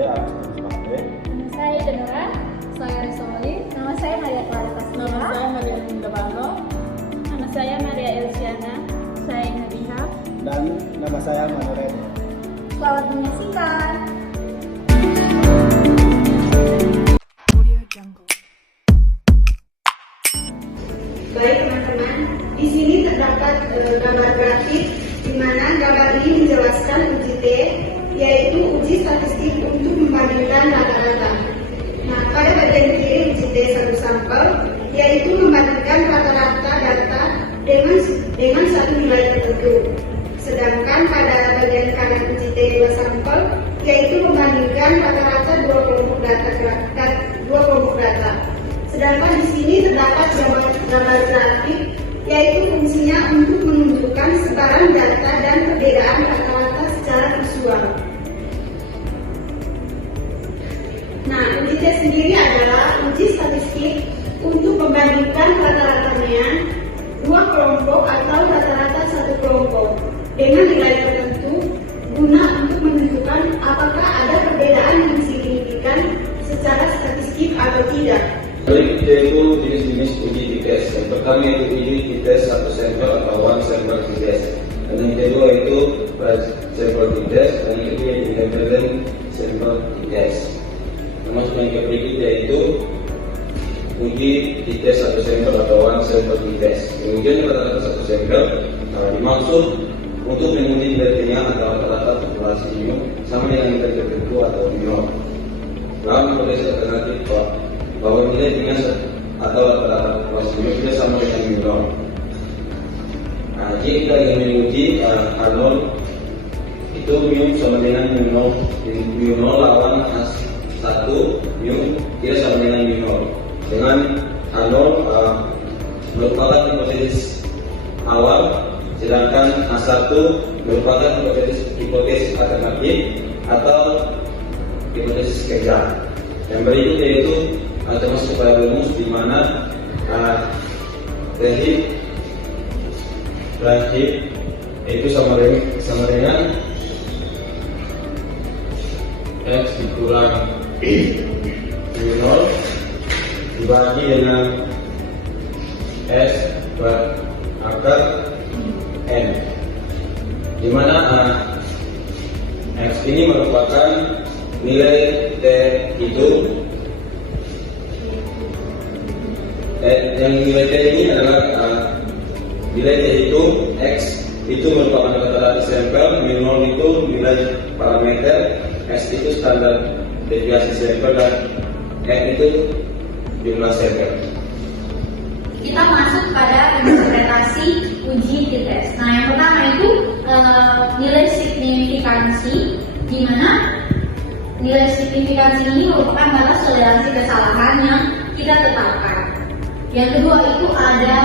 saya Agus Mate. Nama saya Denora. Saya Risoli. Nama saya Maria Clara Kasma. Nama saya Maria Linda Bano. Nama saya Maria Elsiana. Saya Nabiha. Dan nama saya Manoret. Selamat menyaksikan. Baik teman-teman, di sini terdapat gambar grafik di mana gambar ini menjelaskan uji T, yaitu uji statistik untuk membandingkan rata-rata. Nah, pada bagian kiri uji T satu sampel, yaitu membandingkan rata-rata data dengan satu nilai tertentu. Sedangkan pada bagian kanan uji T dua sampel, yaitu membandingkan rata-rata dua kelompok data. Sedangkan di sini terdapat gambar grafik, yaitu fungsinya untuk menunjukkan sebaran data dan perbedaan rata-rata secara visual. Nah, uji T sendiri adalah uji statistik untuk membandingkan rata-ratanya dua kelompok atau rata-rata satu kelompok dengan nilai tertentu guna untuk menentukan apakah ada perbedaan yang signifikan secara statistik atau tidak. Baik, yaitu jenis-jenis uji T-test. Yang pertama itu uji T-test satu sampel atau one sample T-test. Dan yang kedua itu sampel T-test. Dan yang ketiga independent sample T-test. Termasuk yang ketiga yaitu uji T-test satu sampel atau one sample T-test. Kemudian rata-rata satu sampel dimaksud untuk menguji nilainya antara rata-rata populasi mu sama dengan nilai tertentu atau minor. Dalam kondisi alternatif bahwa nilainya atau rata-rata populasi mu tidak sama dengan minor. Nah, jika kita ingin menguji H0 itu mu sama dengan mu0 lawan H1 mu tidak sama dengan minor. Dengan H0 merupakan hipotesis awal, sedangkan H1 merupakan hipotesis alternatif atau hipotesis kerja. Yang berikutnya yaitu termasuk pada rumus di mana prinsip itu sama dengan X dikurang mu0 dibagi dengan S berakar N, di mana X ini merupakan nilai T itu, yang nilai T ini adalah nilai T itu X itu merupakan rata-rata sampel, mu0 itu nilai parameter, S itu standar deviasi sampel, dan N itu jumlah sampel. Kita masuk pada interpretasi uji T-test. Nah, yang pertama itu nilai signifikansi, di mana nilai signifikansi ini merupakan batas toleransi kesalahan yang kita tetapkan. Yang kedua itu ada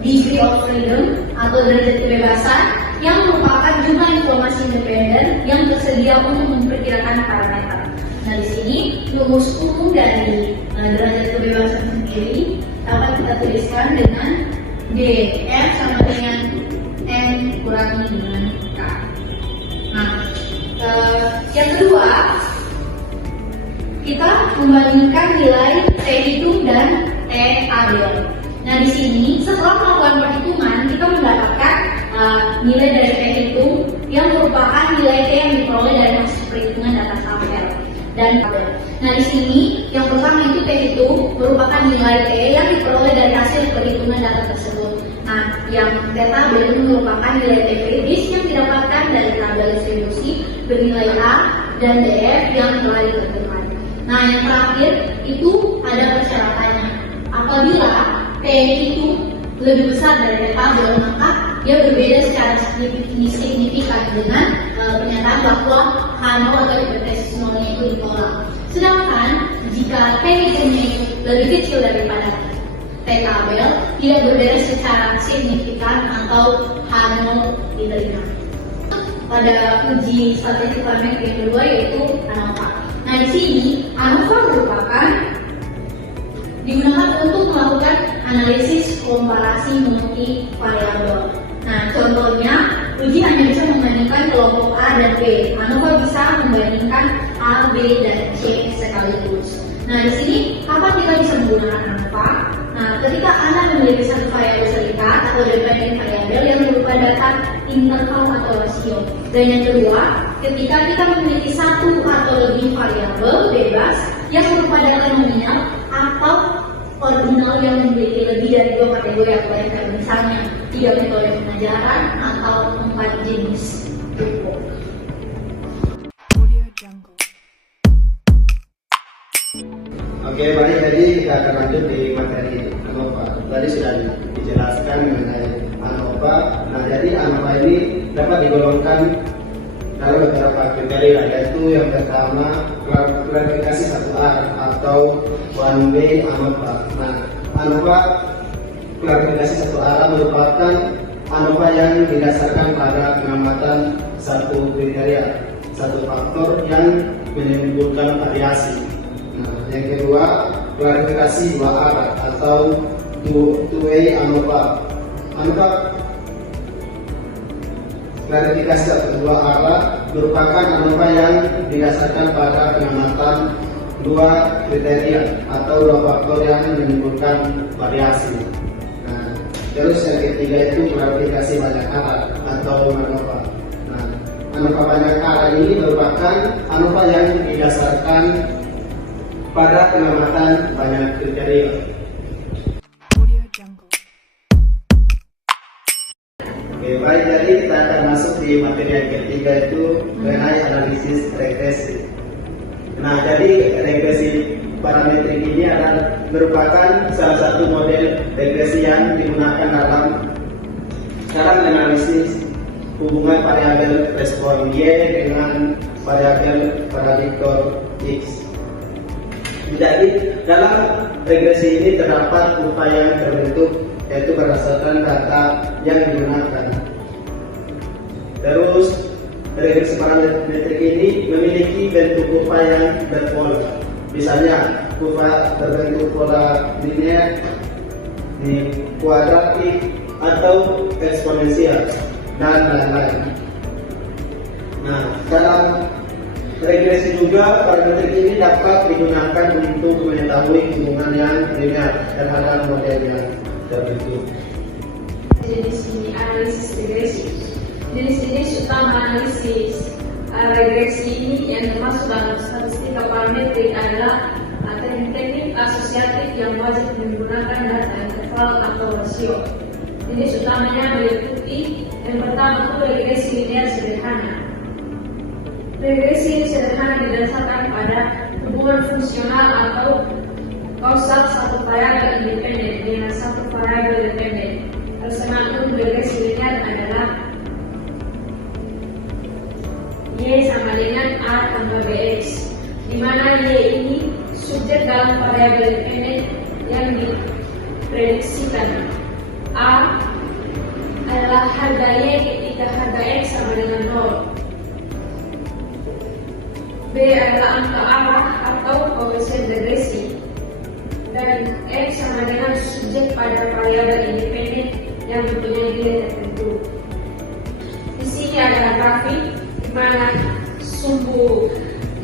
degree of freedom atau derajat kebebasan yang merupakan jumlah informasi independen yang tersedia untuk memperkirakan parameter. Nah, di sini rumus umum dari derajat kebebasan sendiri dapat kita tuliskan dengan df sama dengan n kurangi dengan k. Nah, yang kedua kita membandingkan nilai T hitung dan T tabel. Nah, di sini setelah melakukan perhitungan kita mendapatkan nilai dari T hitung yang merupakan nilai T yang diperoleh dari hasil perhitungan data sampel dan tabel. Nah, di sini yang pertama itu T hitung merupakan nilai T yang diperoleh dari hasil perhitungan data tersebut. Nah, yang T tabel merupakan nilai T predis yang didapatkan dari tabel distribusi bernilai A dan DF yang telah ditentukan. Nah, yang terakhir itu ada persyaratannya. Apabila T itu lebih besar dari tabel, maka dia berbeda secara signifikan dengan pernyataan bahwa H0 atau hipotesis nolnya itu ditolak. Sedangkan jika T hitungnya itu lebih kecil daripada T tabel, tidak berbeda secara signifikan atau H0 diterima. Pada uji statistik parameter yang kedua yaitu ANOVA. Nah, di sini ANOVA merupakan digunakan untuk melakukan analisis komparasi multi variabel. Nah, contohnya uji hanya bisa membandingkan kelompok A dan B. ANOVA bisa membandingkan A, B, dan C sekaligus. Nah, di sini kapan kita bisa menggunakan ANOVA? Nah, ketika Anda memiliki satu variabel serikat atau dependent variabel yang berupa data interval atau rasio. Dan yang kedua, ketika kita memiliki satu atau lebih variabel bebas yang berupa data nominal atau ordinal yang memiliki lebih dari 2 kategori atau banyak, misalnya 3 metode pengajaran atau 4 jenis buku. Oke, baik. Jadi kita akan lanjut di materi ANOVA. Tadi sudah dijelaskan mengenai ANOVA. Nah, jadi ANOVA ini dapat digolongkan dalam beberapa kriteria, yaitu yang pertama klarifikasi satu arah atau one way ANOVA. Nah, ANOVA klarifikasi satu arah merupakan ANOVA yang didasarkan pada pengamatan satu kriteria, satu faktor yang menimbulkan variasi. Nah, yang kedua, klarifikasi dua arah atau two-way ANOVA. ANOVA klarifikasi dua arah merupakan ANOVA yang didasarkan pada pengamatan dua kriteria atau dua faktor yang menimbulkan variasi. Nah, terus yang ketiga itu klarifikasi banyak arah atau ANOVA. Nah, ANOVA banyak arah ini merupakan ANOVA yang didasarkan pada pengamatan banyak kriteria. Oke, baik, jadi kita akan masuk di materi yang ketiga itu mengenai analisis regresi. Nah, jadi regresi parametrik ini adalah merupakan salah satu model regresi yang digunakan dalam menganalisis hubungan variabel respon Y dengan variabel prediktor X. Jadi dalam regresi ini terdapat kurva yang terbentuk yaitu berdasarkan data yang digunakan. Terus regresi parametrik ini memiliki bentuk kurva yang berpola. Misalnya kurva berbentuk pola linear, kuadratik atau eksponensial dan lain-lain. Nah, dalam regresi juga parametrik ini dapat digunakan untuk mengetahui hubungan yang linear terhadap model yang terbentuk. Jenis ini analisis regresi. Jenis-jenis utama analisis regresi ini yang termasuk dalam statistika parametrik adalah teknik asosiatif yang wajib menggunakan data interval atau rasio. Jenis utamanya meliputi yang pertama itu regresi linear sederhana. Regresi sederhana didasarkan pada hubungan fungsional atau kausal satu variabel independen dengan satu variabel dependen. Persamaan umum regresi linear adalah Y sama dengan A tambah Bx, di mana Y ini subjek dalam variabel dependen yang diprediksikan. A adalah harga Y ketika harga X sama dengan 0. B adalah angka arah atau koefisien regresi, dan X sama dengan subjek pada variabel independen yang mempunyai nilai tertentu. Di sini adalah grafik di mana sumbu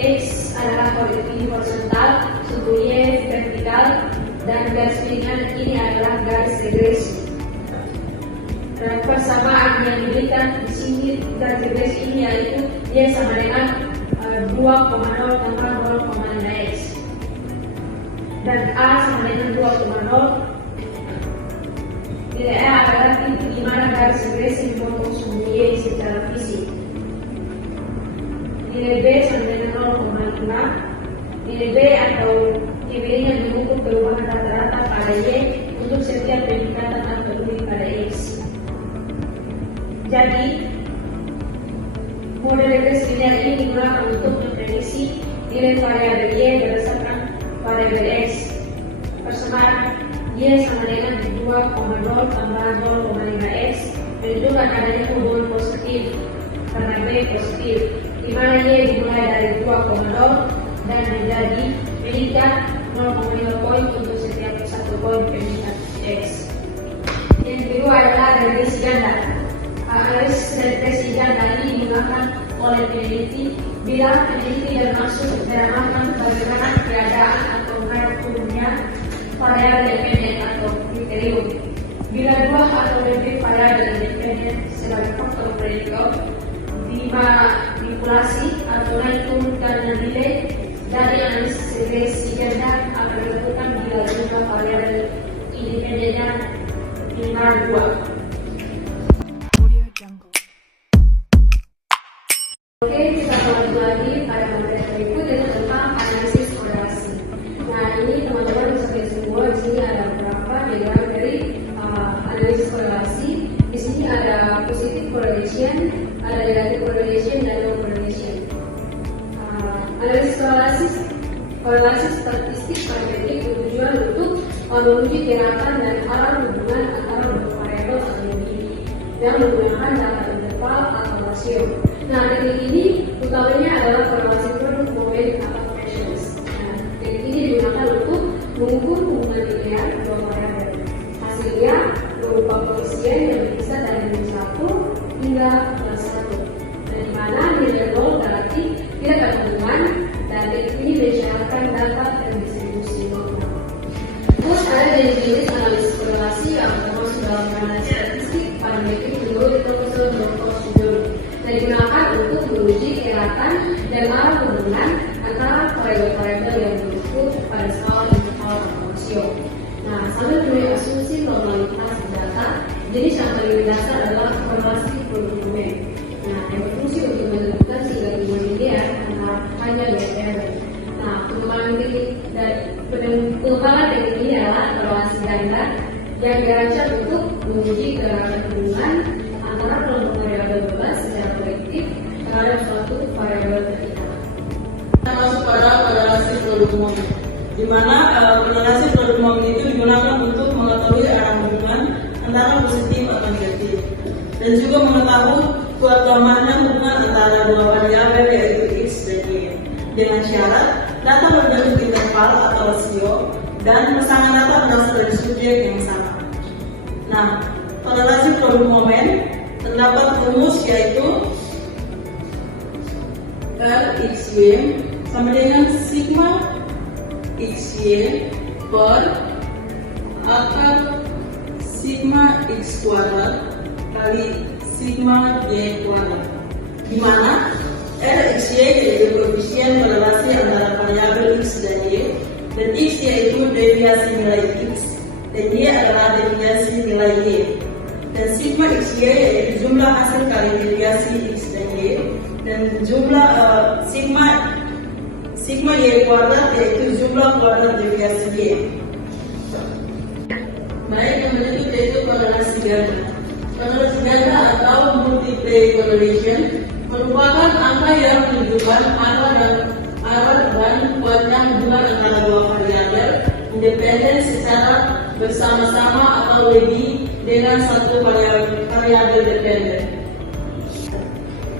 X adalah horizontal, sumbu Y vertikal, dan garis piringan ini adalah garis regresi. Dan persamaan yang diberikan di sini garis regresi ini yaitu Y sama dengan 2,0 tambah 0,5x, dan A sama dengan 2,0. Nilai A adalah titik di mana garis regresi memotong sumbu Y secara fisik. Nilai B sama dengan 0,5. Nilai B atau nilainya mengukur perubahan rata-rata pada Y untuk setiap peningkatan atau lebih pada X. Jadi model regresi linear ini digunakan untuk memprediksi nilai variabel Y berdasarkan variabel X. Persamaan Y sama dengan 2,0 tambah 0,5x menunjukkan adanya hubungan positif karena B positif, di mana Y dimulai dari 2,0 dan menjadi meningkat 0,5 poin untuk setiap 1 poin peningkat X. Yang kedua adalah regresi ganda. Analisis regresi ganda ini digunakan oleh peneliti bila peneliti dan maksud mendalilkan bagaimana keadaan atau turunnya variabel dependen atau kriterium. Bila dua atau lebih variabel dependen sebagai faktor prediktor dimanipulasi atau naik turunkan nilai dari analisis regresi ganda akan dilakukan bila jumlah variabel independennya minimal 2. Oke, kita lanjut lagi pada materi berikut yaitu tentang analisis korelasi. Nah, ini teman-teman bisa lihat semua di sini ada beberapa diagram dari analisis korelasi. Di sini ada positive correlation, ada negative correlation, dan no correlation. Analisis korelasi statistik parametrik bertujuan untuk menguji gerakan dan arah hubungan antara dua variabel saling memilih dan menggunakan data interval atau rasio. Nah, teknik ini utamanya adalah korelasi produk momen atau pressures. Nah, teknik ini digunakan untuk mengukur hubungan linear dua variabel. Hasilnya berupa koefisien yang berkisar dari minus 1 hingga plus 1. Nah, di mana nilai 0 berarti tidak ada hubungan dan teknik ini mensyaratkan data dan distribusi normal. Terus ada jenis-jenis analisis korelasi yang termasuk dalam analisis statistik parametrik menurut Profesor Dr. Sugeng. Digunakan untuk menguji gerakan dan arah hubungan antara variabel-variabel yang diukur pada skala interval atau rasio. Nah, sambil memenuhi asumsi normalitas data, jenis yang paling mendasar adalah korelasi produk momen. Nah, yang berfungsi untuk menentukan sehingga hubungan linear antara hanya dua variabel. Nah, pengembangan teknik ini adalah korelasi ganda yang dirancang untuk menguji gerakan hubungan antara kelompok variabel bebas secara kolektif terhadap suatu variabel tertentu. Kita masuk pada korelasi produk momen, di mana korelasi produk momen itu digunakan untuk mengetahui arah hubungan antara positif atau negatif, dan juga mengetahui kuat lemahnya hubungan antara dua variabel yaitu x dan y, dengan syarat data berbentuk interval atau rasio dan pasangan data berasal dari subjek yang sama. Nah, korelasi produk momen terdapat rumus yaitu RXY sama dengan sigma XY per akar sigma X kuadrat kali sigma Y kuadrat, di mana RXY yaitu koefisien korelasi antara variabel X dan Y, dan X yaitu deviasi nilai X dan Y adalah deviasi nilai Y, dan sigma XY yaitu jumlah hasil kali deviasi X dan Y, dan jumlah sigma Y kuadrat yaitu jumlah kuadrat deviasi Y. Baik, yang berikut yaitu korelasi ganda. Korelasi ganda atau multiple correlation merupakan angka yang menunjukkan arah dan kuatnya hubungan antara dua variabel independen secara bersama-sama atau lebih dengan satu variabel dependen.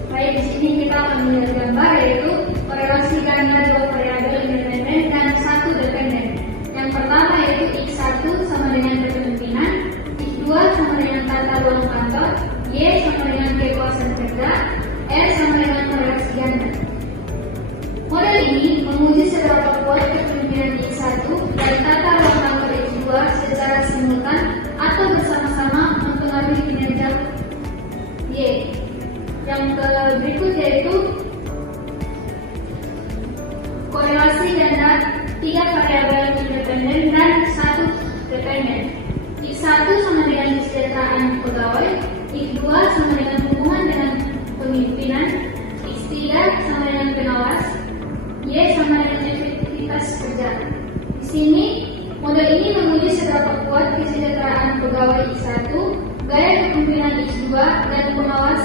Baik, di sini kita akan melihat gambar yaitu korelasi ganda dua variabel independen dan satu dependen. Yang pertama yaitu X1 sama dengan kepemimpinan, X2 sama dengan tata ruang kantor, Y sama dengan kekuasaan kerja, R sama dengan korelasi ganda. Model ini menguji seberapa kuat kepemimpinan X1 dan tata ruang kantor X2 secara simultan atau bersama-sama mempengaruhi kinerja Y. Yang berikut yaitu korelasi ganda tiga variabel independen dan satu dependen. X1 sama dengan kesejahteraan pegawai, X2 sama dengan hubungan dengan pemimpinan, X3 sama dengan pengawas, Y sama dengan efektivitas kerja. Di sini model ini menguji seberapa kuat kesejahteraan pegawai X1, gaya kepemimpinan X2, dan pengawas